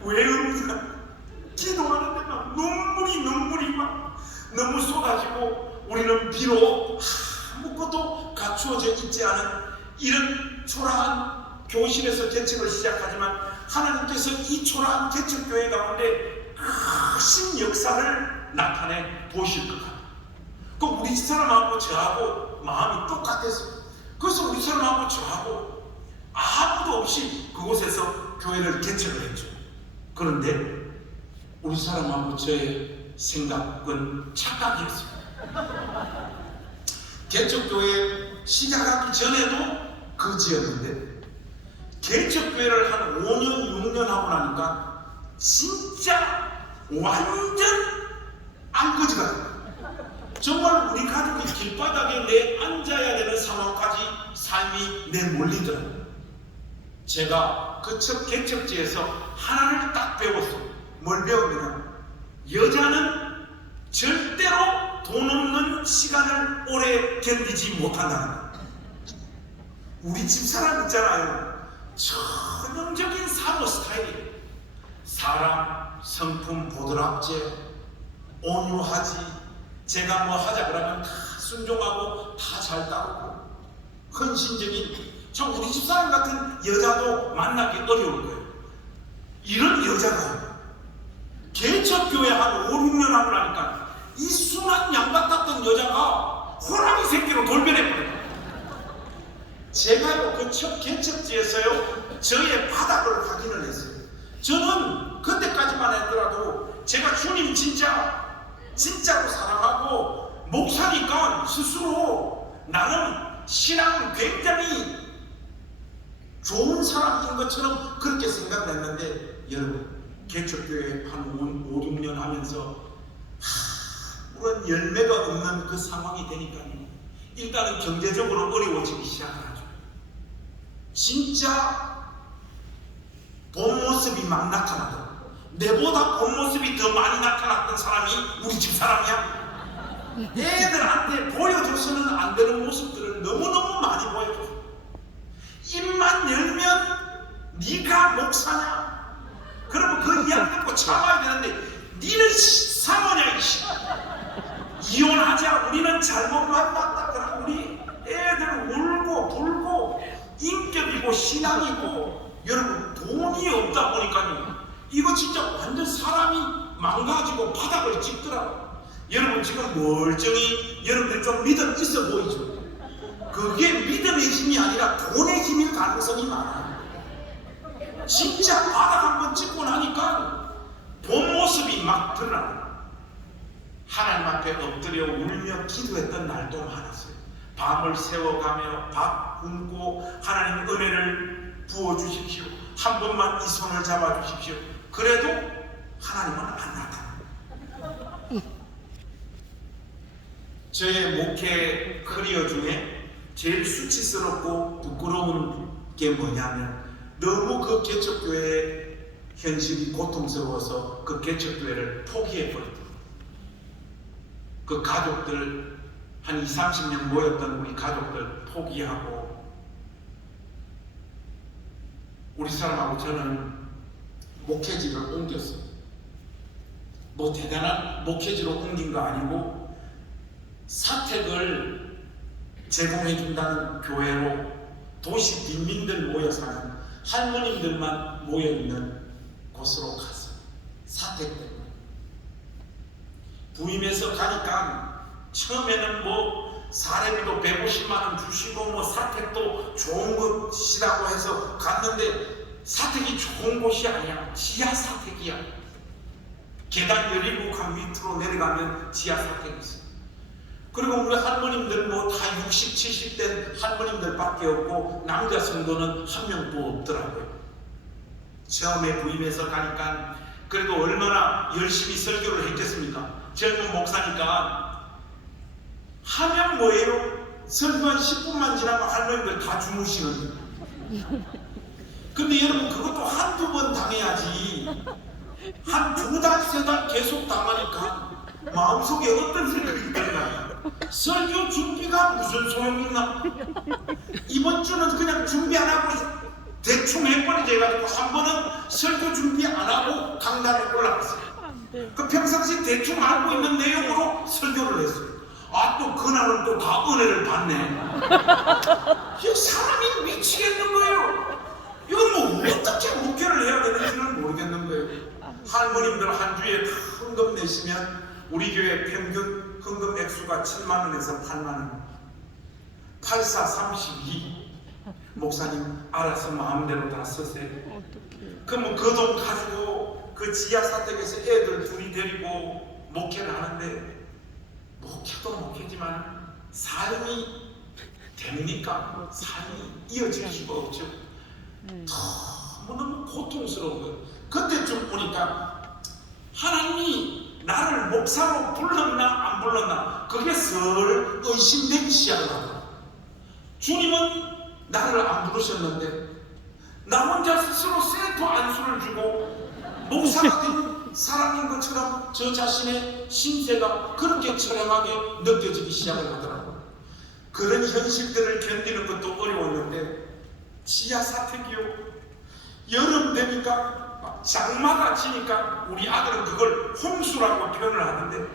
왜 없냐? 기도하는데 막 눈물이 막 너무 쏟아지고 우리는 비록 아무것도 갖추어져 있지 않은 이런 초라한 교실에서 개척을 시작하지만 하나님께서 이 초라한 개척교회 가운데 크신 역사를 나타내 보실 것 같아요. 그 우리 집사람하고 저하고 마음이 똑같았어요. 그래서 우리 집사람하고 저하고 아무도 없이 그곳에서 교회를 개척을 했죠. 그런데 우리 사람하고 저의 생각은 착각이었어요. 개척교회 시작하기 전에도 거지였는데 개척교회를 한 5년 6년 하고 나니까 진짜 완전 안거지가 돼요. 정말 우리 가족이 길바닥에 내 앉아야 되는 상황까지 삶이 내몰리더라고요. 제가 그 첫 개척지에서 하나를 딱 배웠어요. 뭘 배웠느냐? 여자는 절대로 돈 없는 시간을 오래 견디지 못한다는 거예요. 우리 집사람 있잖아요. 전형적인 사모 스타일이에요. 사랑, 성품, 보드랍제, 온유하지. 제가 뭐 하자 그러면 다 순종하고 다 잘 따르고 헌신적인. 저 우리 집사람 같은 여자도 만나기 어려울 거예요. 이런 여자가 개척교회 한 5, 6년 하고 나니까 이 순한 양 같았던 여자가 호랑이 새끼로 돌변해버려요. 제가요 그 첫 개척지에서요 저의 바닥을 확인을 했어요. 저는 그때까지만 하더라도 제가 주님 진짜로 사랑하고 목사니까 스스로 나름 신앙은 굉장히 좋은 사람인 것처럼 그렇게 생각했는데 여러분 개척교회 한 5, 6년 하면서 그런 열매가 없는 그 상황이 되니까 일단은 경제적으로 어려워지기 시작하죠. 진짜 본 모습이 막 나타나더라고요. 내보다 본 모습이 더 많이 나타났던 사람이 우리 집 사람이야. 애들한테 보여줘서는 안 되는 모습들을 너무너무 많이 보여줘. 입만 열면 네가 목사냐? 그러면 그 이야기 듣고 참아야 되는데 니는 사모냐 이씨. 이혼하자. 우리는 잘못 만났다. 그러면 우리 애들 울고 불고 인격이고 신앙이고 여러분 돈이 없다 보니까요. 이거 진짜 완전 사람이 망가지고 바닥을 찍더라고. 여러분 지금 멀쩡히 여러분들 좀 믿음 있어 보이죠? 그게 믿음의 힘이 아니라 돈의 힘일 가능성이 많아요. 진짜 바닥 한번 찍고 나니까 본 모습이 막 드러나. 하나님 앞에 엎드려 울며 기도했던 날도 많았어요. 밤을 새워가며 밥 굶고 하나님 은혜를 부어주십시오. 한 번만 이 손을 잡아주십시오. 그래도 하나님은 안 나타나. 저의 목회 커리어 중에 제일 수치스럽고 부끄러운 게 뭐냐면 너무 그 개척교회의 현실이 고통스러워서 그 개척교회를 포기해버렸다. 그 가족들 한 20, 30년 모였던 우리 가족들 포기하고 우리 사람하고 저는 목회지를 옮겼어요. 뭐 대단한 목회지로 옮긴 거 아니고 사택을 제공해 준다는 교회로 도시 빈민들 모여 사는 할머님들만 모여 있는 곳으로 갔어요. 사택 때문에. 부임해서 가니까 처음에는 뭐 사례비도 150만 원 주시고 뭐 사택도 좋은 곳이라고 해서 갔는데 사택이 좋은 곳이 아니야. 지하 사택이야. 계단 열리고 간 밑으로 내려가면 지하 사택이 있어. 그리고 우리 할머님들 뭐 다 60, 70된 할머님들밖에 없고 남자 성도는 한 명도 없더라고요. 처음에 부임해서 가니까 그래도 얼마나 열심히 설교를 했겠습니까? 젊은 목사니까 하면 뭐예요? 설교 한 10분만 지나면 할머니들 다 주무시는데. 근데 여러분 그것도 한두 번 당해야지 한 두 달, 세 달 계속 당하니까 마음속에 어떤 생각이 들어요? 설교 준비가 무슨 소용이 있나? 이번 주는 그냥 준비 안 하고 대충 해버리자 해가지고 한 번은 설교 준비 안 하고 강단에 올라갔어요. 그 평상시 대충 알고 있는 내용으로 설교를 했어요. 아, 또 그날은 또 다 은혜를 받네. 이 사람이 미치겠는 거예요. 이건 뭐 어떻게 목회를 해야 되는지는 모르겠는 거예요. 할머님들 한 주에 다 헌금 내시면 우리 교회 평균 헌금 액수가 7만 원에서 8만 원. 8432. 목사님 알아서 마음대로 다 쓰세요. 그러면 그 돈 가지고 그 지하 사택에서 애들 둘이 데리고 목회를 하는데 목회도 목회지만 삶이 됩니까? 삶이 이어질 수가 없죠. 너무너무 고통스러운 거예요. 그때쯤 보니까 하나님이 나를 목사로 불렀나 안 불렀나 그게 설 의심되기 시작을 하더라고요. 주님은 나를 안 부르셨는데 나 혼자 스스로 셀프 안수를 주고 목사가 된 사람인 것처럼 저 자신의 신세가 그렇게 처량하게 느껴지기 시작을 하더라고요. 그런 현실들을 견디는 것도 어려웠는데 지하 사택이요. 여름 되니까 장마가 치니까 우리 아들은 그걸 홍수라고 표현을 하는데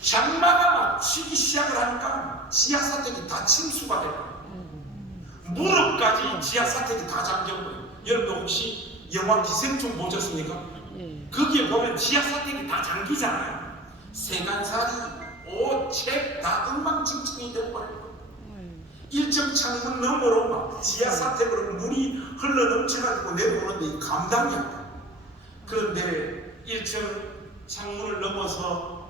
장마가 막 치기 시작을 하니까 지하 사택이 다 침수가 돼요. 무릎까지 지하 사택이 다 잠겨버려요. 여러분 혹시 영화 기생충 보셨습니까? 거기에 보면 지하 사택이 다 잠기잖아요. 세간살이, 옷, 책 다 엉망진창이 돼버려요. 1층 창문 너머로 막 지하 사택으로 물이 흘러 넘쳐가지고 내려오는데 감당이 안 돼요. 그런데 1층 창문을 넘어서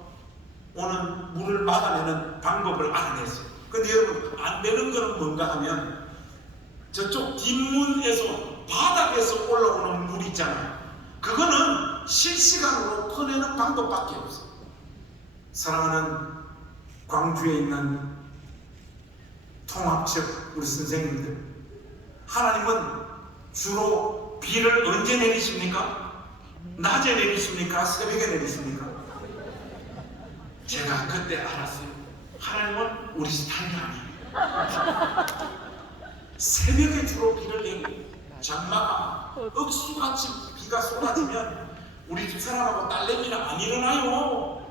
오는 물을 막아내는 방법을 알아냈어요. 근데 여러분 안 되는 거는 뭔가 하면 저쪽 뒷문에서 바닥에서 올라오는 물 있잖아요. 그거는 실시간으로 퍼내는 방법밖에 없어요. 사랑하는 광주에 있는 통합적 우리 선생님들, 하나님은 주로 비를 언제 내리십니까? 낮에 내리십니까? 새벽에 내리십니까? 제가 그때 알았어요. 하나님은 우리 스타일이 아니에요. 새벽에 주로 비를 내리고 장마가 억수같이 비가 쏟아지면 우리 집 사람하고 딸내미는 안 일어나요.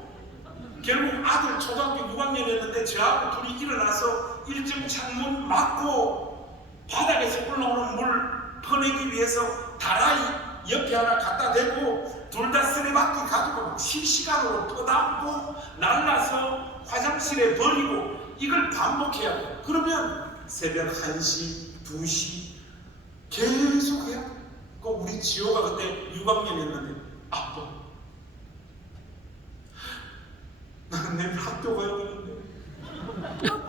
결국 아들 초등학교 6학년이었는데 저하고 둘이 일어나서 1층 창문 막고 바닥에서 올라오는 물 퍼내기 위해서 다라이 옆에 하나 갖다 대고 둘 다 쓰레받기 가지고 실시간으로 떠담고 날라서 화장실에 버리고 이걸 반복해야 돼. 그러면 새벽 1시, 2시 계속 해야 돼. 우리 지호가 그때 6학년이었는데 아빠 나는 내일 학교 가야 되는데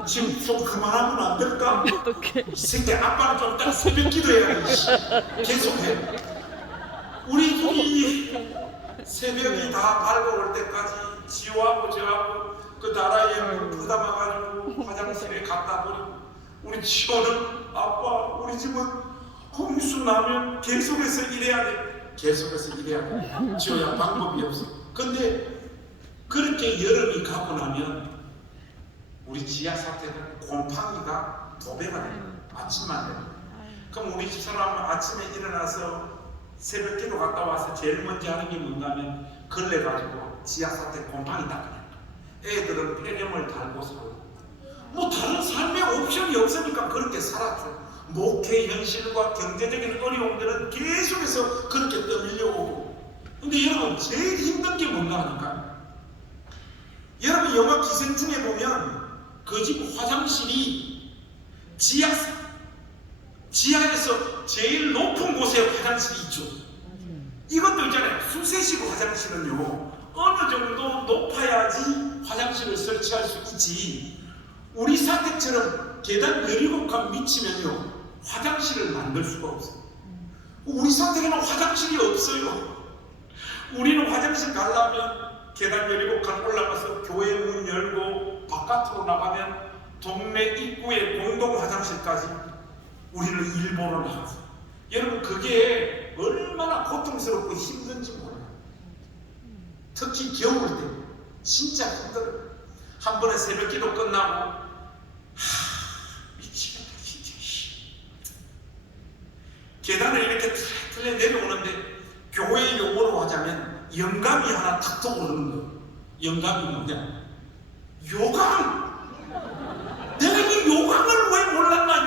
지금 좀 그만하면 안 될까? 어떡해. 이 새끼 아빠는 좀 이따 새벽 기도해야지. 계속해. 우리 둘이 새벽이 다 밝아올 때까지 지호하고 저하고 그 나라에 물 부담아가지고 화장실에 갖다 버리고 우리 지호는 아빠 우리 집은 홍수 나면 계속해서 일해야 돼. 계속해서 일해야 돼. 지호야 방법이 없어. 근데 그렇게 여름이 가고 나면 우리 지하 사태는 곰팡이가 도배가 돼요. 아침만 되면. 그럼 우리 집 사람은 아침에 일어나서 새벽 기도 갔다 와서 제일 먼저 하는 게 뭔가 하면 걸레가지고 지하 사태 곰팡이 닦아요. 애들은 폐렴을 달고 살고 뭐 다른 삶의 옵션이 없으니까 그렇게 살았죠. 목회 현실과 경제적인 어려움들은 계속해서 그렇게 떠밀려 오고. 근데 여러분 제일 힘든 게 뭔가 하니까 여러분 영화 기생충에 보면 그 집 화장실이 지하에서 제일 높은 곳에 화장실이 있죠. 이것도 있잖아요. 수세식 화장실은요 어느 정도 높아야지 화장실을 설치할 수 있지. 우리 사택처럼 계단 17칸 미치면요 화장실을 만들 수가 없어요. 우리 사택에는 화장실이 없어요. 우리는 화장실 가려면 계단 17칸 올라가서 교회 문 열고 바깥으로 나가면 동네 입구에 공동 화장실까지 우리는 일본을 나가서. 여러분 그게 얼마나 고통스럽고 힘든지 몰라요. 특히 겨울 때 진짜 힘들어요. 한 번에 새벽 기도 끝나고 미치겠다 진짜. 계단을 이렇게 틀레 내려오는데 교회 용어로 하자면 영감이 하나 탁 떠오르는 거예요. 영감이 뭐냐? 요강! 내가 이 요강을 왜 몰랐나?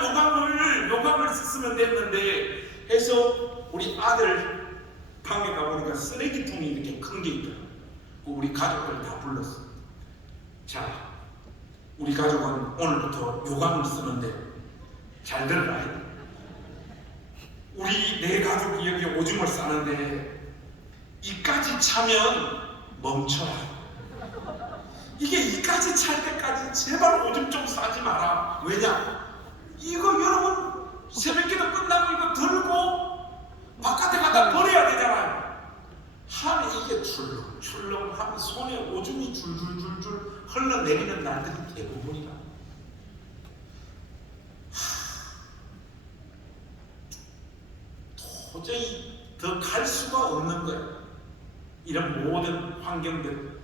요강을 쓰면 됐는데 해서 우리 아들 방에 가보니까 쓰레기통이 이렇게 큰 게 있더라고요. 우리 가족들 다 불렀어. 자, 우리 가족은 오늘부터 요강을 쓰는데 잘 들어라. 우리 네 가족이 여기 오줌을 싸는데 이까지 차면 멈춰라. 이게 이까지 찰 때까지 제발 오줌 좀 싸지 마라. 왜냐? 이거 여러분 새벽기도 끝나고 이거 들고 바깥에 갖다 버려야 되잖아요. 하면 이게 출렁출렁 하면 손에 오줌이 줄줄줄줄 흘러내리는 날들이 대부분이다. 도저히 더 갈 수가 없는 거예요. 이런 모든 환경들.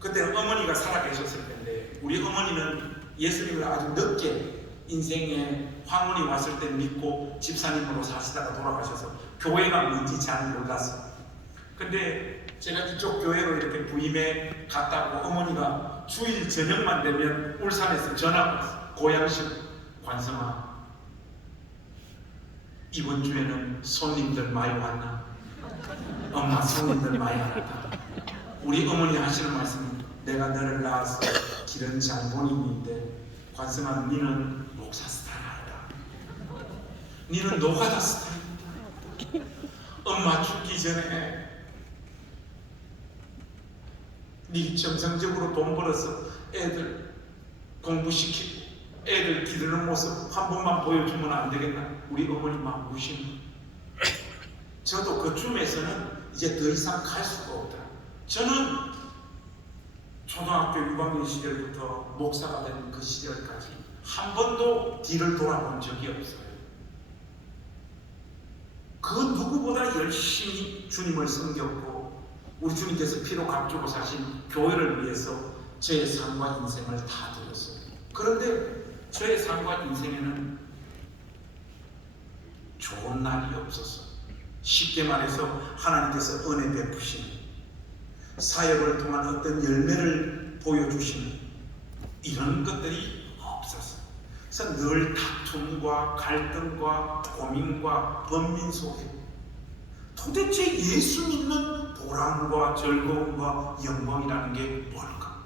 그때 어머니가 살아계셨을 텐데 우리 어머니는 예수님을 아주 늦게 인생에 황혼이 왔을 때 믿고 집사님으로 사시다가 돌아가셔서 교회가 뭔지 잘 몰랐어요. 근데 제가 이쪽 교회로 이렇게 부임해 갔다고 어머니가 주일 저녁만 되면 울산에서 전화가 왔어요. 고향식 관성아 이번 주에는 손님들 많이 왔나? 엄마 손님들 많이 왔다. 우리 어머니 하시는 말씀은 내가 너를 낳아서 기른 장본인인데 관성아 니는 목사 스타일 아니다. 니는 노가다 스타일이다. 엄마 죽기 전에 니 정상적으로 돈 벌어서 애들 공부시키고 애들 기르는 모습 한 번만 보여주면 안 되겠나? 우리 어머니 막 우시는. 저도 그쯤에서는 이제 더 이상 갈 수가 없다. 저는 초등학교 6학년 시절부터 목사가 된 그 시절까지 한 번도 뒤를 돌아본 적이 없어요. 그 누구보다 누구보다 열심히 주님을 섬겼고 우리 주님께서 피로 값주고 사신 교회를 위해서 저의 삶과 인생을 다 드렸어요. 그런데 저의 삶과 인생에는 좋은 날이 없었어요. 쉽게 말해서 하나님께서 은혜 베푸시는 사역을 통한 어떤 열매를 보여주시는 이런 것들이 없었어요. 그래서 늘 다툼과 갈등과 고민과 번민 속에 도대체 예수 믿는 보람과 즐거움과 영광이라는 게 뭘까?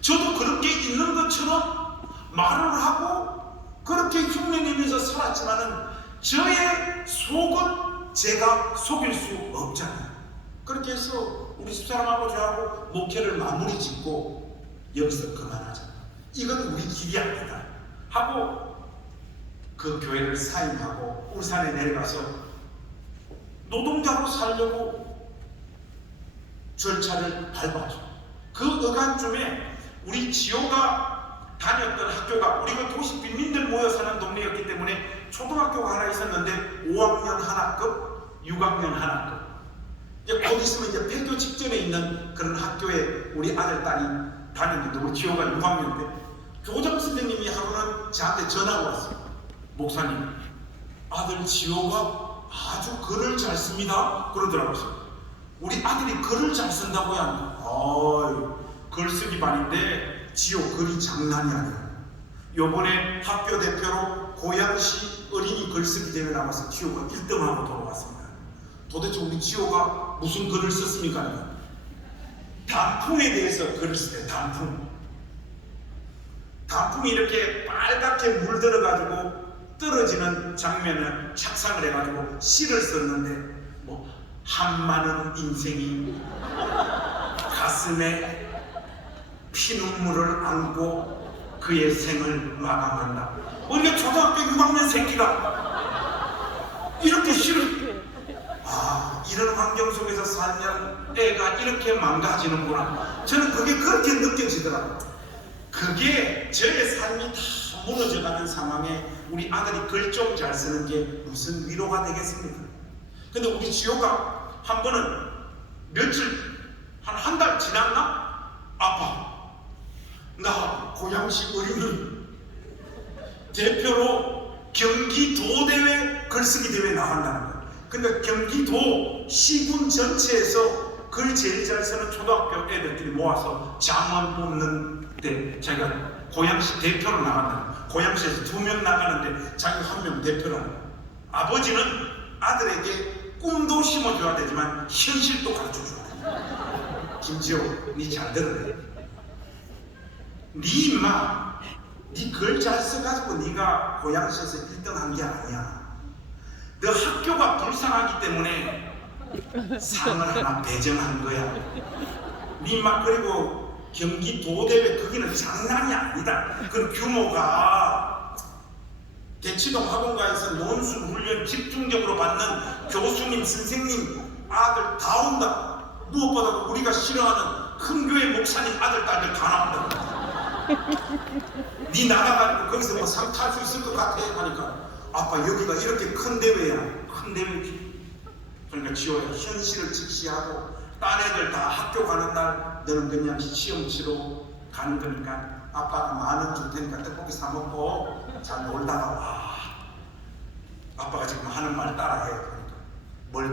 저도 그런 게 있는 것처럼 말을 하고 그렇게 흉내내면서 살았지만은 저의 속은 제가 속일 수 없잖아요. 그렇게 해서 우리 집사람하고 저하고 목회를 마무리 짓고 여기서 그만하자. 이건 우리 길이 아니다 하고 그 교회를 사임하고 울산에 내려가서 노동자로 살려고 절차를 밟았죠. 그 어간쯤에 우리 지호가 다녔던 학교가 우리가 도시 빈민들 모여 사는 동네였기 때문에 초등학교가 하나 있었는데 5학년 하나급, 6학년 하나급. 이제 곧 있으면 이제 폐교 직전에 있는 그런 학교에 우리 아들 딸이 다녔는데 우리 지호가 6학년 때 교장 선생님이 하루는 저한테 전화가 왔어요. 목사님, 아들 지호가 아주 글을 잘 씁니다. 그러더라고요. 우리 아들이 글을 잘 쓴다고요? 하니까 글쓰기 반인데 지호 글이 장난이 아니에요. 요번에 학교 대표로 고양시 어린이 글쓰기 대회 나가서 지호가 1등하고 돌아왔습니다. 도대체 우리 지호가 무슨 글을 썼습니까? 단풍에 대해서 글을 쓸 때 단풍이 이렇게 빨갛게 물들어가지고 떨어지는 장면을 착상을 해가지고 시를 썼는데 뭐 한많은 인생이 가슴에 피눈물을 안고 그의 생을 마감한다. 우리가 초등학교 6학년 새끼가 이렇게 시를 이런 환경 속에서 살면 애가 이렇게 망가지는구나. 저는 그게 그렇게 느껴지더라고요. 그게 저의 삶이 다 무너져가는 상황에 우리 아들이 글 좀 잘 쓰는 게 무슨 위로가 되겠습니까? 근데 우리 지호가 한 번은 며칠 한 달 지났나? 아빠, 나 고양시 어린이 대표로 경기도대회 글쓰기 대회 나간다는 거야. 근데 경기도 시군 전체에서 글 제일 잘 쓰는 초등학교 애들끼리 모아서 장원 뽑는 때 자기가 고양시 대표로 나간다. 고양시에서 2명 나가는데 자기 1명 대표라는 거야. 아버지는 아들에게 꿈도 심어줘야 되지만 현실도 가르쳐줘야 돼. 김지호, 니 잘 들으래. 니 임마, 니 글 잘 써가지고 니가 고양시에서 1등 한 게 아니야. 너 학교가 불쌍하기 때문에 상을 하나 배정한 거야. 니 임마, 그리고 경기도대회 거기는 장난이 아니다. 그 규모가 대치동 학원가에서 논술 훈련 집중적으로 받는 교수님, 선생님 아들 다 온다. 무엇보다도 우리가 싫어하는 큰 교회 목사님 아들, 딸들 다 나온다. 니 나가가지고 거기서 뭐 상 탈 수 있을 것 같아 하니까 아빠 여기가 이렇게 큰 대회야. 큰 대회지. 그러니까 지호야 현실을 직시하고 딴 애들 다 학교 가는 날 너는 그냥 시험 치러 가는 거니까 아빠가 10,000원 줄 테니까 떡볶이 사 먹고 잘 놀다가 와. 아빠가 지금 하는 말 따라해.